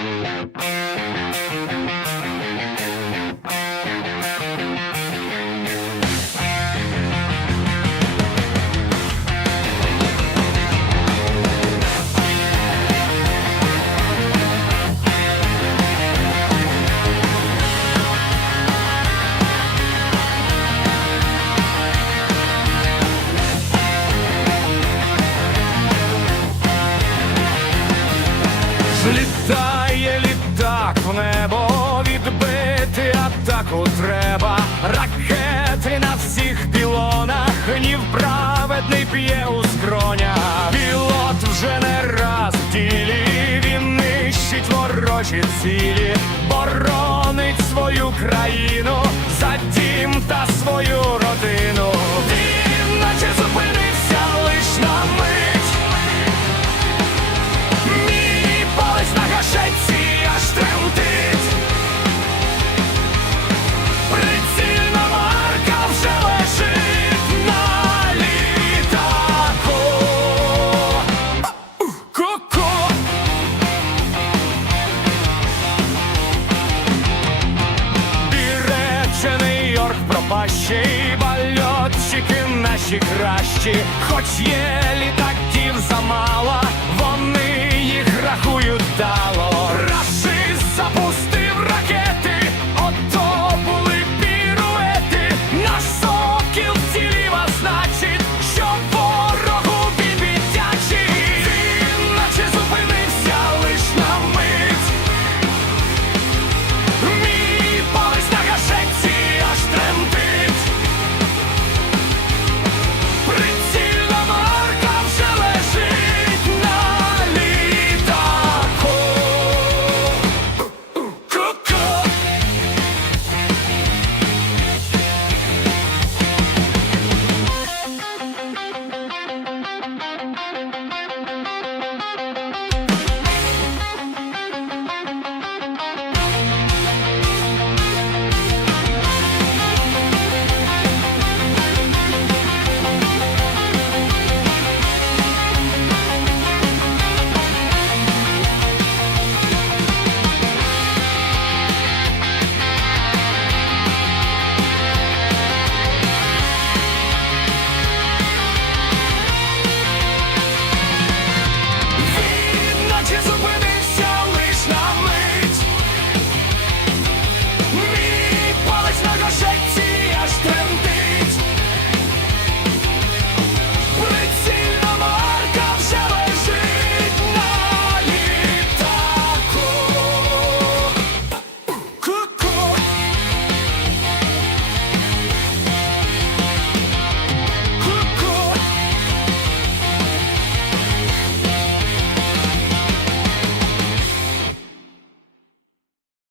Música Злітає літак в небо, відбити атаку треба. Ракети на всіх пілонах, гнів праведний п'є у скроня. Пілот вже не раз в ділі, він нищить ворожі цілі, боронить свою країну, за дім та свою родину. Йорк пропащий, бальотчики наші кращі, хоч є замало,